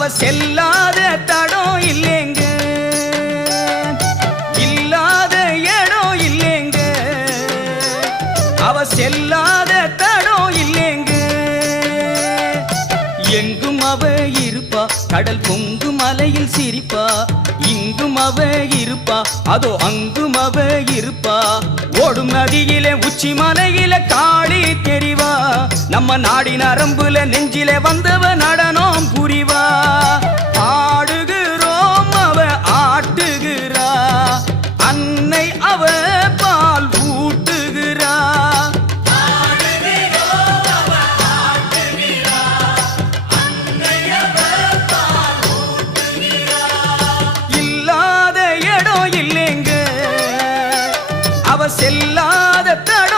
அவ செல்லாத தடம் இல்லைங்க. இல்லாத இடம் இல்லைங்க. அவ செல்லாத தடம் இல்லைங்க. எங்கும் அவ இருப்பா கடல் பொங்கு மலையில் சிரிப்பா. இங்கும் அவ இருப்பா அதோ அங்கும் அவ இருப்பா. ஓடும் நதியில உச்சி மலையில காளி தெரிவா. நம்ம நாடி நரம்புல நெஞ்சில வந்தவ நடனம் புரிவா. அவர் செல்லாத தடை